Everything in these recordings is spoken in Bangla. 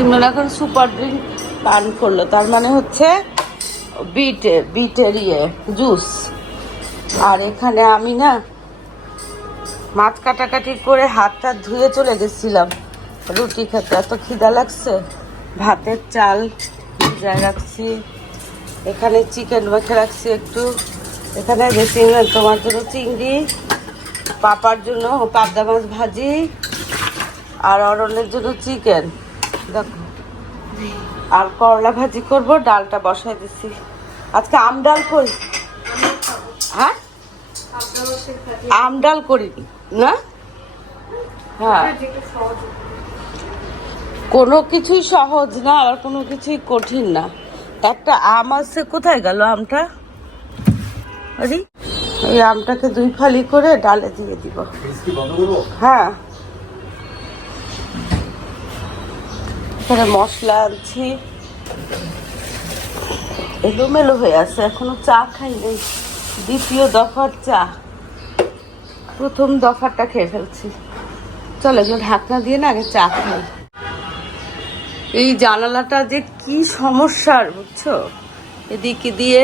সিমরান এখন সুপার ড্রিঙ্ক পান করলো, তার মানে হচ্ছে বিটের জুস। আর এখানে আমি না মাছ কাটাকাটি করে হাতটা ধুয়ে চলে গেছিলাম রুটি খেতে, এত খিদা লাগছে। ভাতের চাল ভিজায় রাখছি, এখানে চিকেন মেখে রাখছি একটু, এখানে যে সিমরান তোমার জন্য চিংড়ি, পাপার জন্য পাবদা মাছ ভাজি, আর অরণ্যের জন্য চিকেন দেখো, আর করলা ভাজি করব। ডালটা বসাই দিছি। আজকে আম ডাল করি। হ্যাঁ আম ডাল করি না। হ্যাঁ কোনো কিছুই সহজ না, আর কোনো কিছুই কঠিন না। একটা আম আছে, কোথায় গেল আমটা? আরে এই আমটাকে 2 ফালি করে ডালে দিয়ে দিব। হ্যাঁ এখানে মশলা আনছি, এলোমেলো হয়ে আছে, এখনো চা খাই নাই। দ্বিতীয় দফার চা, প্রথম দফারটা খেয়ে ফেলছি। চলো এগুলো ঢাকনা দিয়ে না আগে চা খাই। এই জানালাটা যে কি সমস্যার বুঝছো, এদিকে দিয়ে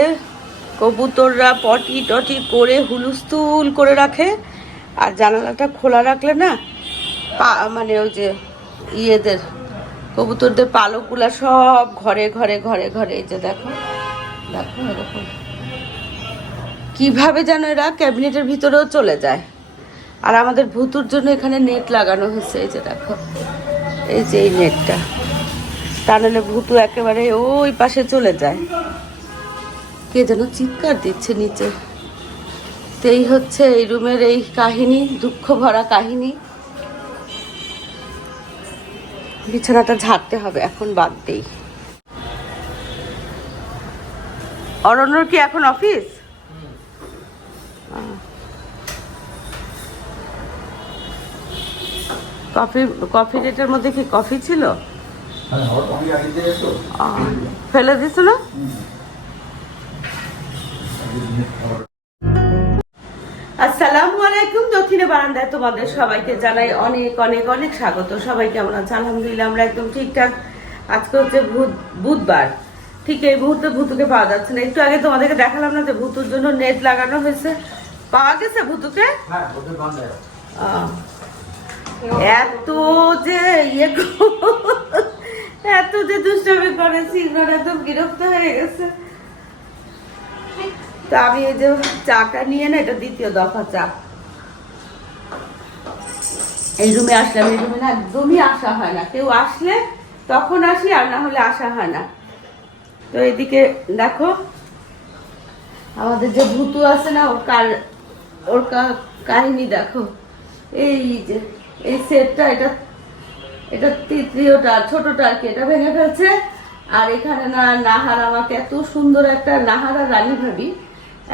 কবুতররা পটি টটি করে হুলুস্থুল করে রাখে, আর জানালাটা খোলা রাখলে না মানে ওই যে ইয়েদের কবুতরদের পালকগুলা সব ঘরে ঘরে ঘরে ঘরে, এই যে দেখো দেখো এরকম কিভাবে যেন এরা ক্যাবিনেটের ভিতরেও চলে যায়। আর আমাদের ভুতুর জন্য এখানে নেট লাগানো হয়েছে, এই যে দেখো, এই যে এই নেটটা, তা নাহলে ভুতু একেবারে ওই পাশে চলে যায়। কে যেন চিৎকার দিচ্ছে নিচে। তো এই হচ্ছে এই রুমের এই কাহিনী, দুঃখ ভরা কাহিনী। বিছানাটা ঝাড়তে হবে এখন, বাদ দেই। অরণ্যর কি এখন অফিস? কফি ডেটের মধ্যে কি কফি ছিল? ফেলে দিছ না? আসসালামু আলাইকুম। দক্ষিণে বারান্দায় তোমাদের সবাইকে জানাই অনেক অনেক অনেক স্বাগত। সবাই কেমন আছে? আলহামদুলিল্লাহ আমরা একদম ঠিকঠাক। আজকে হচ্ছে বুধবার, ঠিক এই মুহূর্তে ভুতুকে পাওয়া যাচ্ছে না। একটু আগে তোমাদেরকে দেখালাম না যে ভুতুর জন্য নেট লাগানো হয়েছে, পাওয়া গেছে ভুতুকে। এত যে এত যে দুষ্টামি করেছি, একদম বিরক্ত হয়ে গেছে। তা আমি এই যে চাটা নিয়ে না, এটা দ্বিতীয় দফা চা। এই রুমে আসলাম, এই রুমে না একদমই আসা হয় না, কেউ আসলে তখন আসি, আর না হলে আসা হয় না। তো এদিকে দেখো আমাদের যে ভুতু আছে না, ওর কাহিনী দেখো। এই যে এই সেটটা, এটা তৃতীয়টা ছোটটা আর কি, এটা ভেঙে ফেলছে। আর এখানে না নাহার আমাকে এত সুন্দর একটা, নাহার আর রানী ভাবি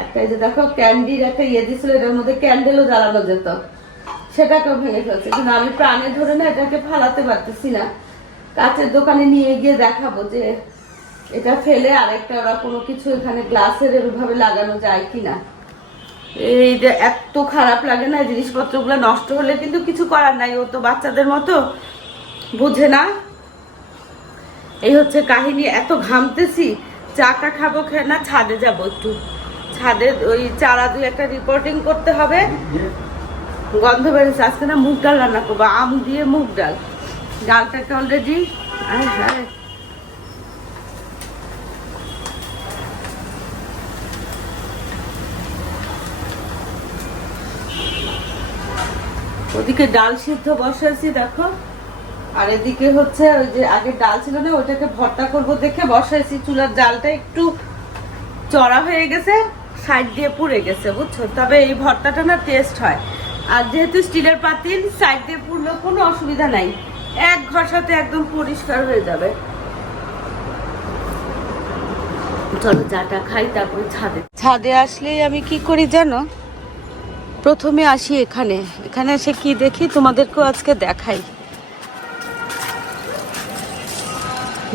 একটা, এই যে দেখো ক্যান্ডির একটা ইয়ে দিছিল, এটার মধ্যে ক্যান্ডেলও জ্বালানো যেত, সেটাকেও ভেঙে ফেলছে। কিন্তু আমি প্রাণে ধরে না এটাকে ফালাতে পারতেছি না। কাছের দোকানে নিয়ে গিয়ে দেখাবো যে এটা ফেলে আরেকটা ওরা কোনো কিছু এখানে গ্লাসের এভাবে লাগানো যায় কিনা। এইটা এত খারাপ লাগে না, জিনিসপত্রগুলো নষ্ট হলে কিন্তু কিছু করার নাই, ও তো বাচ্চাদের মতো বুঝে না। এই হচ্ছে কাহিনী। এত ঘামতেছি, চাটা খাবো খেয়ে না ছাদে যাব, একটু ছাদে ওই চারা 2-1টা রিপোর্টিং করতে হবে। গন্ধ বেরোচ্ছে। আজকে না মুগ ডাল রান্না করবো, আম দিয়ে মুগ ডাল। ডালটাকে অলরেডি হ্যাঁ ওদিকে ডাল সিদ্ধ বসাইছি দেখো, আর এদিকে হচ্ছে ওই যে আগে ডাল ছিল না, ওইটাকে ভর্তা করব দেখে বসাইছি। চুলার জালটা একটু চড়া হয়ে গেছে, সাইড দিয়ে পুড়ে গেছে বুঝছো। তবে এই ভর্তাটা না টেস্ট হয়। আর যেহেতু স্টিলের পাতিল, সাইড দিয়ে পুড়লেও কোনো অসুবিধা নাই, এক ঘষাতে একদম পরিষ্কার হয়ে যাবে। চলো চাটা খাই, তারপরে ছাদে আসলেই আমি কি করি জানো, প্রথমে আসি এখানে এসে কি দেখি তোমাদেরকেও আজকে দেখাই।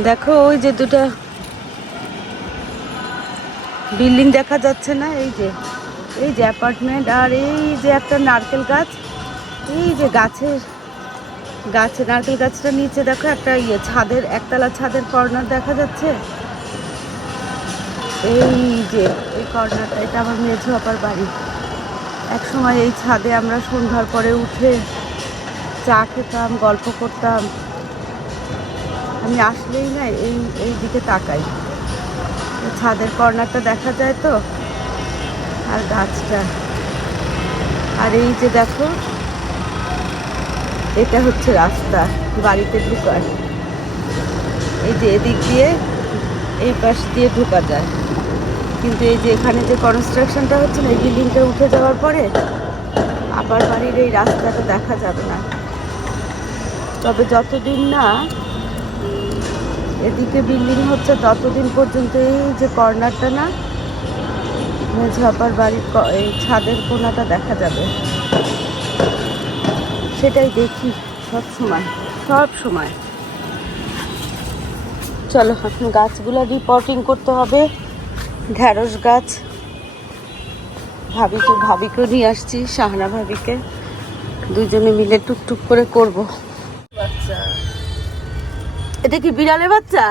দেখো ওই যে দুটো বিল্ডিং দেখা যাচ্ছে না, এই যে অ্যাপার্টমেন্ট, আর এই যে একটা নারকেল গাছ, এই যে গাছের গাছে, নারকেল গাছটার নিচে দেখো একটা ছাদের, একতলা ছাদের কর্নার দেখা যাচ্ছে। এই যে এই কর্নারটা, এটা আমার মেঝো আপার বাড়ি। এক সময় এই ছাদে আমরা সন্ধ্যার পরে উঠে চা খেতাম, গল্প করতাম। আমি আসলেই না এই দিকে তাকাই, ছাদের কর্নারটা দেখা যায় তো, আর গাছটা। আর এই যে দেখো, এটা হচ্ছে রাস্তা বাড়িতে ঢুকার। এই যে এদিক দিয়ে এই পাশ দিয়ে ঢোকা যায়, কিন্তু এই যে এখানে যে কনস্ট্রাকশনটা হচ্ছে না, এই বিল্ডিংটা উঠে যাওয়ার পরে আবার বাড়ির এই রাস্তাটা দেখা যাবে না। তবে যতদিন না এদিকে বিল্ডিং হচ্ছে ততদিন পর্যন্ত এই যে কর্নারটা না, মেঝো আপার বাড়ির এই ছাদের কোণাটা দেখা যাবে। সেটাই দেখি সব সময়। চলো এখন গাছগুলো রিপোর্টিং করতে হবে। ঢেঁড়স গাছ ভাবিকেও নিয়ে আসছি, শাহানা ভাবিকে, দুজনে মিলে টুকটুক করে করব। এটা কি বিড়ালের বাচ্চা?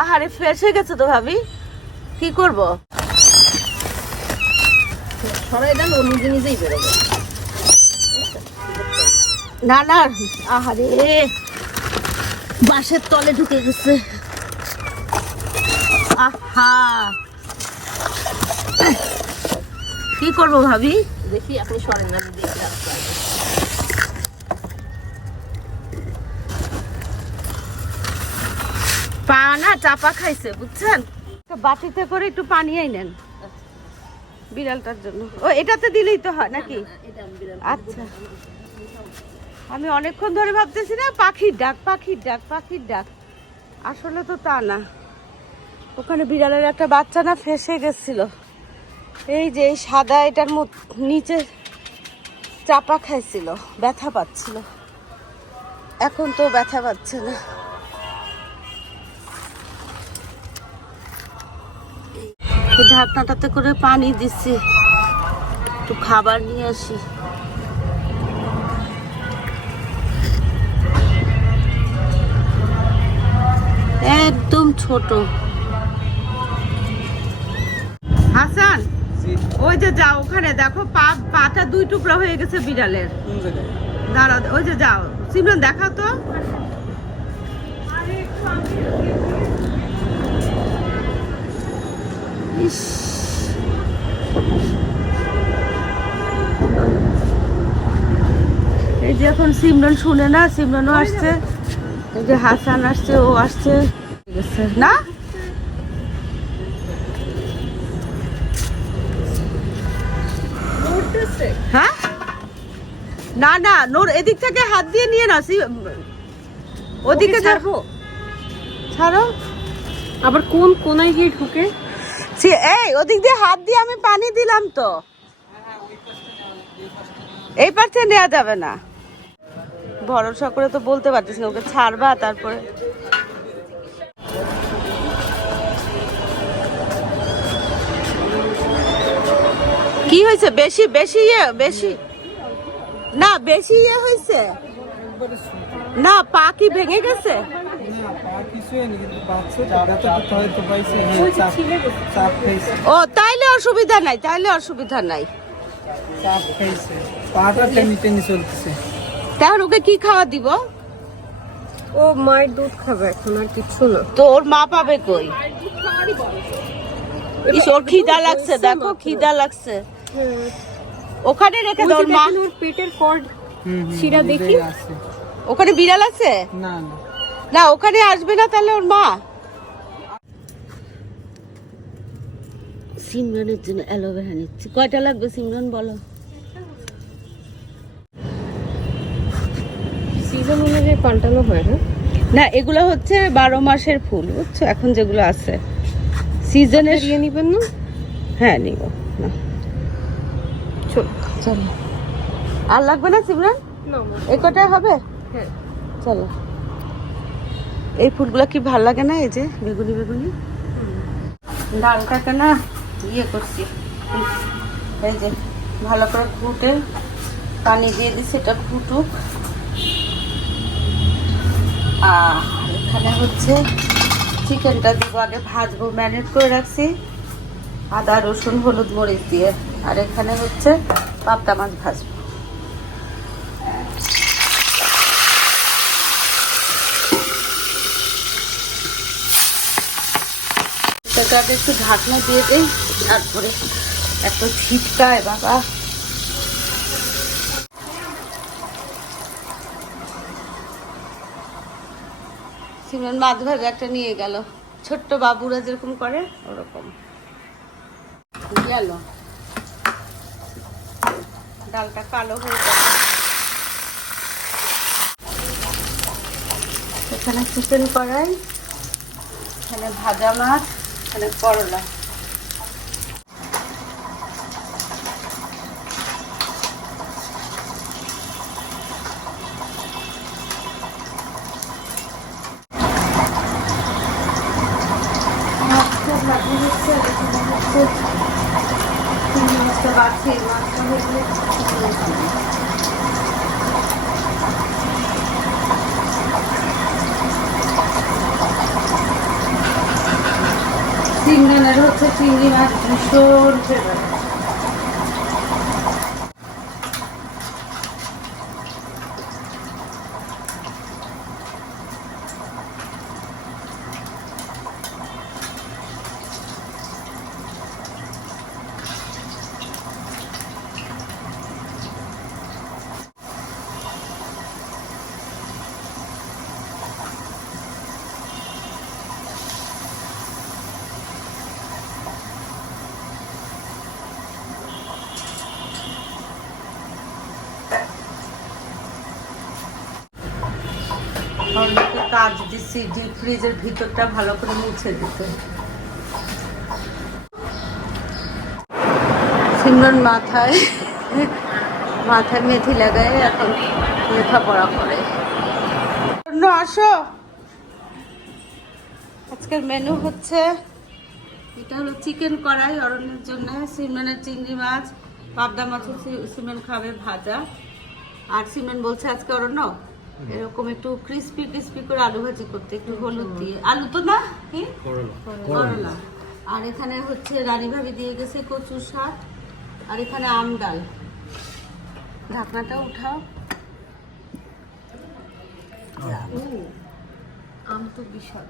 আহারে ফ্রেশ হয়ে গেছে তো ভাবি, কি করব? নিজেই বেরোবে না। আহারে বাঁশের তলে ঢুকে গেছে। আহা, কি করব ভাবি? দেখি আপনি সরেন না, দেখি পা না চাপা খাইছে বুঝছেন। বাটিতে করে একটু পানি নেন বিড়ালটার জন্য। ও এটাতে দিলেই তো হয় নাকি? আচ্ছা, আমি অনেকক্ষণ ধরে ভাবতেছি না পাখির ডাক, আসলে তো তা না। ওখানে বিড়ালের একটা বাচ্চা না ফেঁসে গেছিল, এই যে এই সাদা এটার নিচে চাপা খাইছিল, ব্যথা পাচ্ছিল। এখন তো ব্যথা পাচ্ছে না। ঢাকনাটাতে করে পানি দিচ্ছি, একটু খাবার নিয়ে আসি। একদম ছোট। হাসান, ওই যে যাও ওখানে দেখো পাটা দুই টুকরা হয়ে গেছে বিড়ালের। দাঁড়াও, ওই যে যাও সিমরন, দেখাও তো। এই যে এখন সিমরন শুনে না, সিমরনও আসছে, এই যে হাসান আসছে, ও আসছে না। হ্যাঁ না নোর এদিক থেকে হাত দিয়ে নিয়ে না, ওদিকে ছাড়ো। আবার কোন কোনায় গিয়ে ঢুকে? এই ওদিক দিয়ে হাত দিয়ে আমি পানি দিলাম তো, এই পাশে নেওয়া যাবে না। ভরসা করে তো বলতে পারতিস না, ওকে ছাড়বা তারপরে। কি হয়েছে? বেশি হয়েছে না? পা কি ভেঙে গেছে? ও তাইলে অসুবিধা নাই, তাহলে ওকে কি খাওয়া দিব? ও মায়ের দুধ খাবে এখন, আর কিছু না। তো ওর মা পাবে কই? ওর খিদা লাগছে, দেখো খিদা লাগছে। ওখানে রেখে দাও। মা ওর পেটের কর্ড শিরা দেখি। ওখানে বিড়াল আছে? না ওখানে আসবে না তাহলে ওর মা। সিমরনের জন্য অ্যালোভেরা নিচ্ছি। কয়টা লাগবে সিমরন বলো? সিজন অনুযায়ী পাল্টানো হয় না, এগুলো হচ্ছে 12 মাসের ফুল বুঝছো, এখন যেগুলো আছে সিজনে। নিবেন না? হ্যাঁ নিব না। চলো, আর লাগবে না সিমরন? এই কটাই হবে? হ্যাঁ চলো। এই ফুলগুলো কি ভালো লাগে না? এই যে বেগুনি ডালটাকে না করছি, এই যে ভালো করে ঘুটে পানি দিয়ে দিচ্ছি, এটা ফুটুক। আর এখানে হচ্ছে চিকেনটা দিব, আগে ভাজবো, ম্যারিনেট করে রাখছি আদা রসুন হলুদ মরিচ দিয়ে। আর এখানে হচ্ছে পাবদা মাছ ভাজবো। এটাকে আগে একটু ঢাকনা দিয়ে দিই, তারপরে এত ছিটকায় বাবা। সিমরান মাছ ভাজা একটা নিয়ে গেল, ছোট্ট বাবুরা যেরকম করে ওরকম গেল। ডালটা কালো হয়ে গেল। এখানে চিকেন কড়াই, এখানে ভাজা মাছ, এখানে করলা। মাছটা বাড়ছে, মাছটা হয়ে গেলে সিমরানের হচ্ছে চিংড়ি মাছ ভীষণ ফেভারিট। কাজ দিচ্ছি ডিপ ফ্রিজের ভিতরটা ভালো করে মুছে দিতে। সিমরান মাথায় মেথি লাগায় এখন লেখাপড়া করে। আসো, আজকের মেনু হচ্ছে এটা হলো চিকেন কড়াই অরণ্যের জন্য, সিমরানের চিংড়ি মাছ, পাবদা মাছ সিমরান খাবে ভাজা। আর সিমরান বলছে আজকে অরণ্য এরকম একটু ক্রিস্পি ক্রিস্পি করে আলু ভাজি করতে, একটু হলুদ দিয়ে। আলু তো না, কি করলা। আর এখানে হচ্ছে রানী ভাবি দিয়ে গেছে কচুর শাক, আর এখানে আম ডাল। ঢাকনাটা উঠাও। আম তো বিশাল।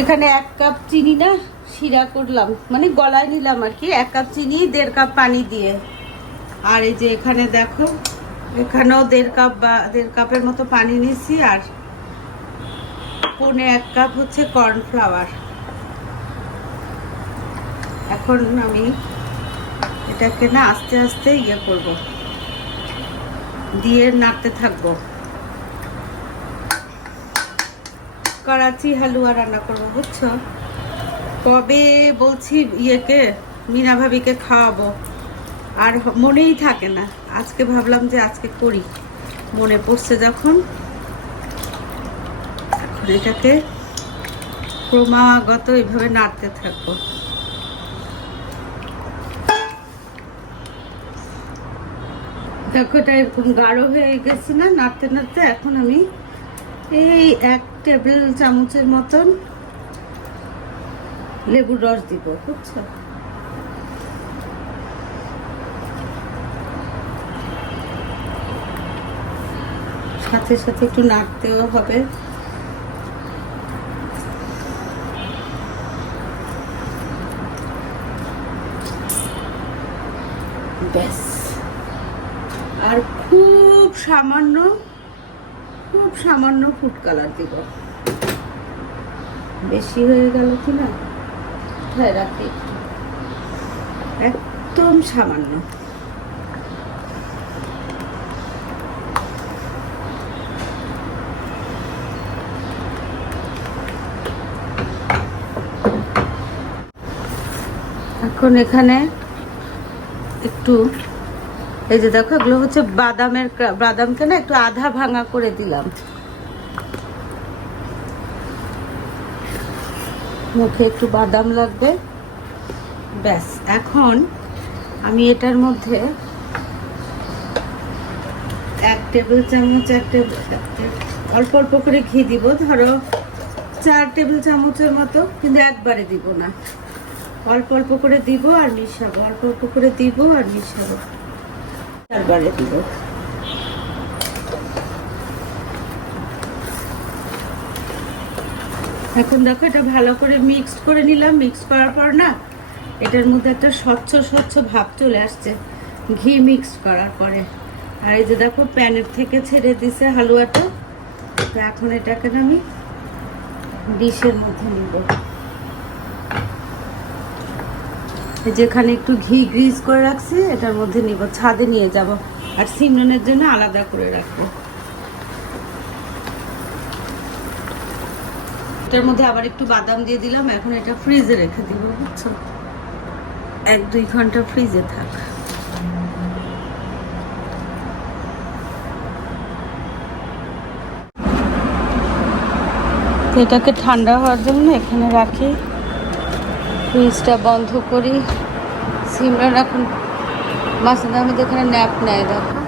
এখানে 1 কাপ চিনি না শিরা করলাম, মানে গলায় নিলাম আর কি। 1 কাপ চিনি 1.5 কাপ পানি দিয়ে। আর এই যে এখানে দেখো, এখানেও 1.5 কাপ বা 1.5 কাপের মতো পানি নিয়েছি। আর 1 কাপ হচ্ছে কর্নফ্লাওয়ার। এখন আমি এটাকে না আস্তে আস্তে ইয়ে করব, দিয়ে নাড়তে থাকবো। করাচি হালুয়া রান্না করবো, বুঝছো? কবে বলছি ইয়েকে, মিনা ভাবিকে খাওয়াবো, আর মনেই থাকে না। আজকে ভাবলাম যে আজকে করি, মনে পড়ছে যখন। এখন এটাকে ক্রমাগত এইভাবে নাড়তে থাকবো। দেখো এটা এরকম গাঢ় হয়ে গেছে না নাড়তে নাড়তে। এখন আমি এই 1 টেবিল চামচের মতন লেবুর রস দিব, বুঝছো? সাথে সাথে একটু নাড়তেও হবে। ব্যাস। আর খুব সামান্য ফুড কালার দিব, বেশি হয়ে গেল কি না, হ্যাঁ রাখি, একদম সামান্য। এখন এখানে একটু এই যে দেখো, এগুলো হচ্ছে বাদামকে না একটু আধা ভাঙা করে দিলাম, মুখে একটু বাদাম লাগবে, ব্যাস। এখন আমি এটার মধ্যে 1 টেবিল চামচ অল্প অল্প করে ঘি দিব, ধরো 4 টেবিল চামচের মতো, কিন্তু একবারে দিব না, অল্প অল্প করে দিব আর মিশাবো, অল্প অল্প করে দিব আর মিশাবো, 4 বারে দিব। এখন দেখো এটা ভালো করে মিক্সড করে নিলাম। মিক্স করার পর না এটার মধ্যে একটা স্বচ্ছ স্বচ্ছ ভাব চলে আসছে ঘি মিক্স করার পরে। আর এই যে দেখো প্যানের থেকে ছেড়ে দিছে হালুয়াটা। তো এখন এটাকে আমি ডিশের মধ্যে নিব। যেখানে একটু ঘি গ্রিজ করে রাখছি এটার মধ্যে নিব, ছাদে নিয়ে যাব আর সিমরনের জন্য আলাদা করে রাখবো। এটার মধ্যে আবার একটু বাদাম দিয়ে দিলাম। এখন এটা ফ্রিজে রেখে দিব, বুঝছো, 1-2 ঘন্টা ফ্রিজে থাক। এটাকে ঠান্ডা হওয়ার জন্য এখানে রাখি, ফ্রিজটা বন্ধ করি। সিমরান এখন মাসুদ আহমেদ এখানে ন্যাপ নেয় দেখো,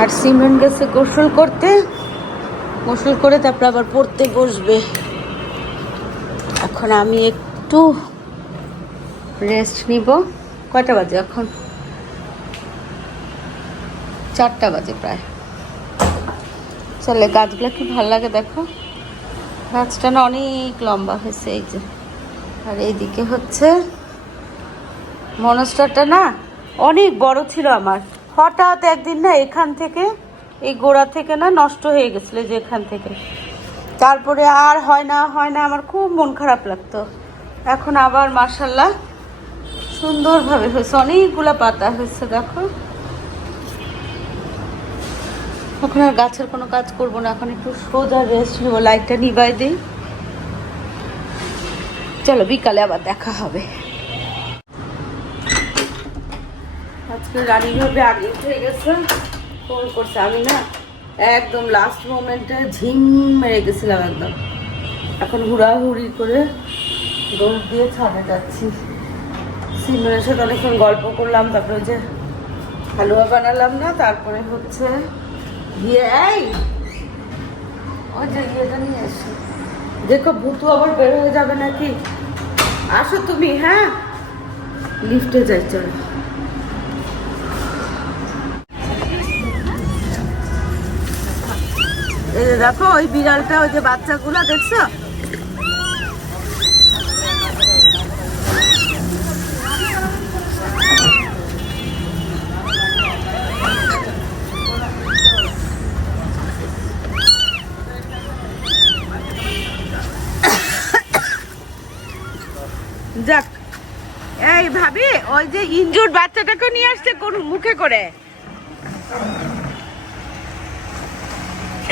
আর সিমরান গেছে গোসল করতে, গোসল করে তারপর আবার পড়তে বসবে। এখন আমি একটু রেস্ট নিব। কয়টা বাজে এখন? 4টা বাজে প্রায়। চলে, গাছগুলো কি ভালো লাগে দেখো, গাছটা না অনেক লম্বা হয়েছে এই যে। আর এইদিকে হচ্ছে মনস্টারটা না অনেক বড় ছিল আমার, হঠাৎ একদিন না এখান থেকে এই গোড়া থেকে না নষ্ট হয়ে গেছিল যে এখান থেকে, তারপরে আর হয় না আমার খুব মন খারাপ লাগতো। এখন আবার মাশাআল্লাহ সুন্দরভাবে হয়েছে, অনেকগুলা পাতা হয়েছে দেখো। এখন আর গাছের কোনো কাজ করব না, এখন একটু সোজা রেস্ট নেবো। লাইটটা নিভাই দিই। চলো বিকালে আবার দেখা হবে। আজকে রানী ভাবে আগে উঠে গেছে, ফোন করছে। আমি না একদম লাস্ট মোমেন্টে ঝিম মেরে গেছিলাম একদম। এখন হুড়াহুড়ি করে দৌড় দিয়ে ছাদে যাচ্ছি। সিমরের সাথে অনেকক্ষণ গল্প করলাম, তারপরে যে হালুয়া বানালাম না, তারপরে হচ্ছে ওই যে ইয়েটা নিয়ে এসে দেখো ভুতু আবার বের হয়ে যাবে নাকি। আসো তুমি, হ্যাঁ লিফটে যাই, চলো। এই যে দেখো ওই বিড়ালটা, ওই যে বাচ্চাগুলো দেখছো, যাক। এই ভাবি ওই যে ইনজুর্ড বাচ্চাটাকে নিয়ে আসছে কোন মুখে করে।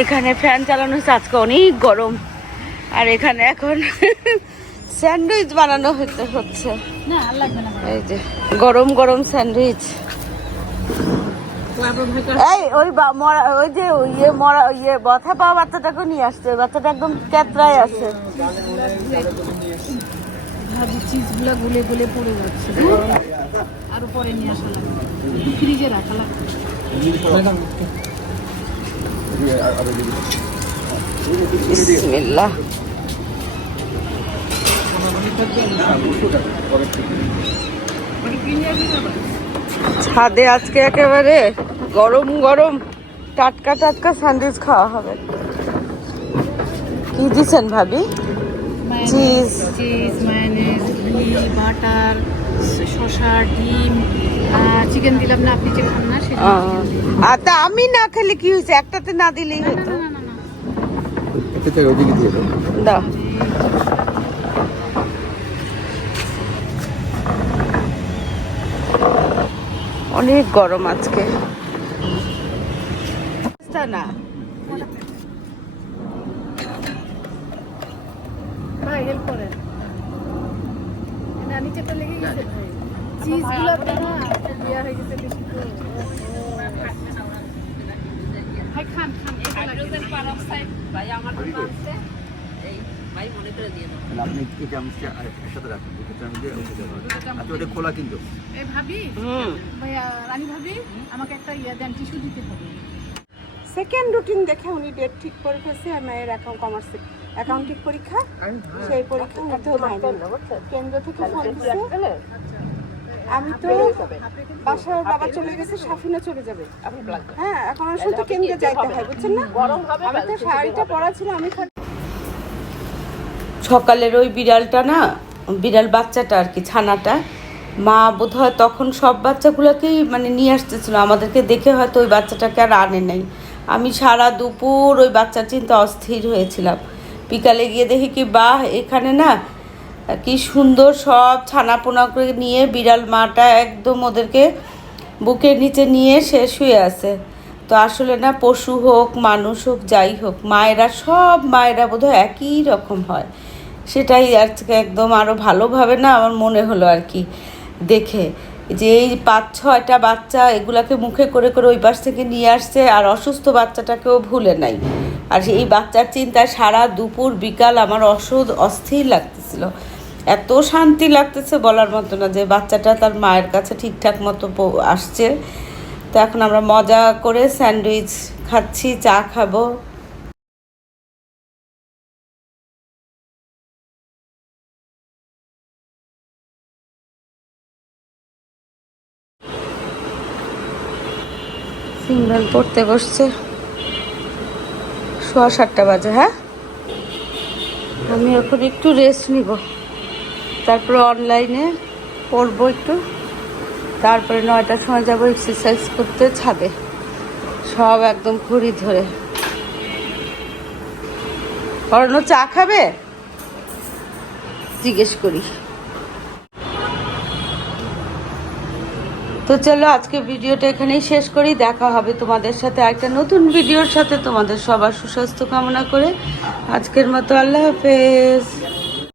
এখানে ফ্যান চালানো হচ্ছে, আজকে অনেক গরম। আর এখানে এখন স্যান্ডউইচ বানানো হচ্ছে, এই যে গরম গরম স্যান্ডউইচ। এই ওই যে ইয়ে ব্যথা পাওয়া বাচ্চাটাকে নিয়ে আসছে, বাচ্চাটা একদম ক্যাতরায় আছে। চিজগুলো গুলে গুলে পড়ে যাচ্ছে, আরো পরে নিয়ে আসা লাগবে, ফ্রিজে রাখা লাগবে। বিসমিল্লাহ। ছাদে আজকে একেবারে গরম গরম টাটকা টাটকা স্যান্ডউইচ খাওয়া হবে। কি দিচ্ছেন ভাবি? চিজ, মায়োনেজ, ঘি, বাটার, শসা, ডিম, চিকেন দিলাম না, আপনি যে খান না সেটা। তা আমি না খেলে কি হয়েছে, একটাতে না দিলেই হতো। খেতে চাই ওইদিকে দিয়ে দাও। দাও। অনেক গরম আজকে না। ভাই হেল্প করেন, না নিচেটা লেগে গেছে ভাই, চিজগুলো তো না দেয়া হয়ে গেছে বেশি তো। ভাই খান খান, এটা হাইড্রোজেন পারঅক্সাইড ভাই আমার তো আছে এই ভাই মনে করে দিয়ে দাও। তাহলে আপনি এই চামচটা আর একসাথে রাখুন, দুটো চামচ দিয়ে ওকে দেবেন। আচ্ছা ওটা খোলা কিন্তু। এই ভাবি, ভাইয়া রানী ভাবি আমাকে একটা দেন, টিস্যু দিতে হবে। সেকেন্ড রুটিন দেখে উনি ডেট ঠিক করে ফেলছে মেয়ের কমার্সে অ্যাকাউন্টিং পরীক্ষা, সেই পরীক্ষা মধ্যেও যায়নি। কেন্দ্র থেকে ফোন দিচ্ছে, আমি তো বাসার বাবা চলে গেছে, সাফিনা চলে যাবে। হ্যাঁ এখন শুধু কেন্দ্রে যাইতে হয়, বুঝছেন না? আমি তো শাড়িটা পরা ছিল, আমি সকালের ওই বিড়ালটা না, বিড়াল বাচ্চাটা আর কি, ছানাটা, মা বোধহয় তখন সব বাচ্চাগুলোকেই মানে নিয়ে আসতেছিল, আমাদেরকে দেখে হয়তো ওই বাচ্চাটাকে আর আনে নাই। আমি সারা দুপুর ওই বাচ্চার চিন্তা অস্থির হয়েছিলাম। বিকালে গিয়ে দেখি কি বাহ, এখানে না কি সুন্দর সব ছানাপোনা করে নিয়ে বিড়াল মাটা একদম ওদেরকে বুকের নিচে নিয়ে সে শুয়ে আছে। তো আসলে না, পশু হোক মানুষ হোক যাই হোক, মায়েরা সব মায়েরা বোধহয় একই রকম হয়। সেটাই আজকে একদম আরও ভালোভাবে না আমার মনে হলো আর কি দেখে, যে এই 5-6টা বাচ্চা এগুলাকে মুখে করে করে ওই পাশ থেকে নিয়ে আসছে, আর অসুস্থ বাচ্চাটাকেও ভুলে নাই। আর এই বাচ্চার চিন্তায় সারা দুপুর বিকাল আমার অস্থির লাগতেছিল, এত শান্তি লাগতেছে বলার মতো না, যে বাচ্চাটা তার মায়ের কাছে ঠিকঠাক মতো আসছে। তো এখন আমরা মজা করে স্যান্ডউইচ খাচ্ছি, চা খাবো। সিমরান পড়তে বসছে, 7:15 বাজে। হ্যাঁ আমি এখন একটু রেস্ট নিব, তারপরে অনলাইনে পড়বো একটু, তারপরে 9টার সময় যাবো এক্সারসাইজ করতে ছাদে, সব একদম ঘুরি ধরে। অন্য চা খাবে জিজ্ঞেস করি। তো চলো আজকে ভিডিওটা এখানেই শেষ করি, দেখা হবে তোমাদের সাথে একটা নতুন ভিডিওর সাথে। তোমাদের সবার সুস্বাস্থ্য কামনা করে আজকের মতো আল্লাহ হাফেজ।